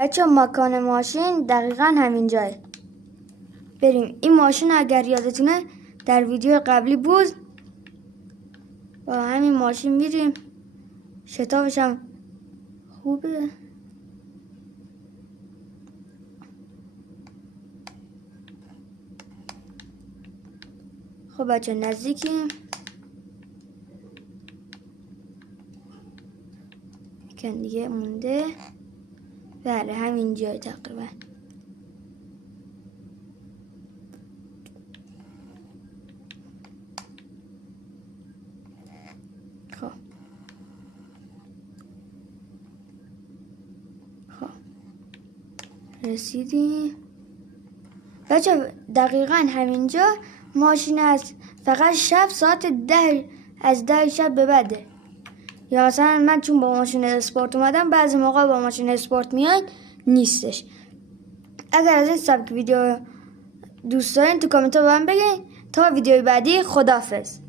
بچه مکان ماشین دقیقا همین جای. بریم. این ماشین اگر یادتونه در ویدیو قبلی بود، با همین ماشین میریم. شتابش هم خوبه. خب بچه نزدیکیم. یکم دیگه مونده. بله همین جای تقریبا. خب رسیدیم بچه. دقیقا همینجا ماشین هست. فقط شب ساعت 10 از 10 شب به بعده. یا مثلا من چون با ماشین اسپورت اومدم، بعضی موقع با ماشین اسپورت میاد نیستش. اگر از این سبک ویدیو دوست دارین تو کامنت ها به من بگین. تا ویدیوی بعدی، خداحافظ.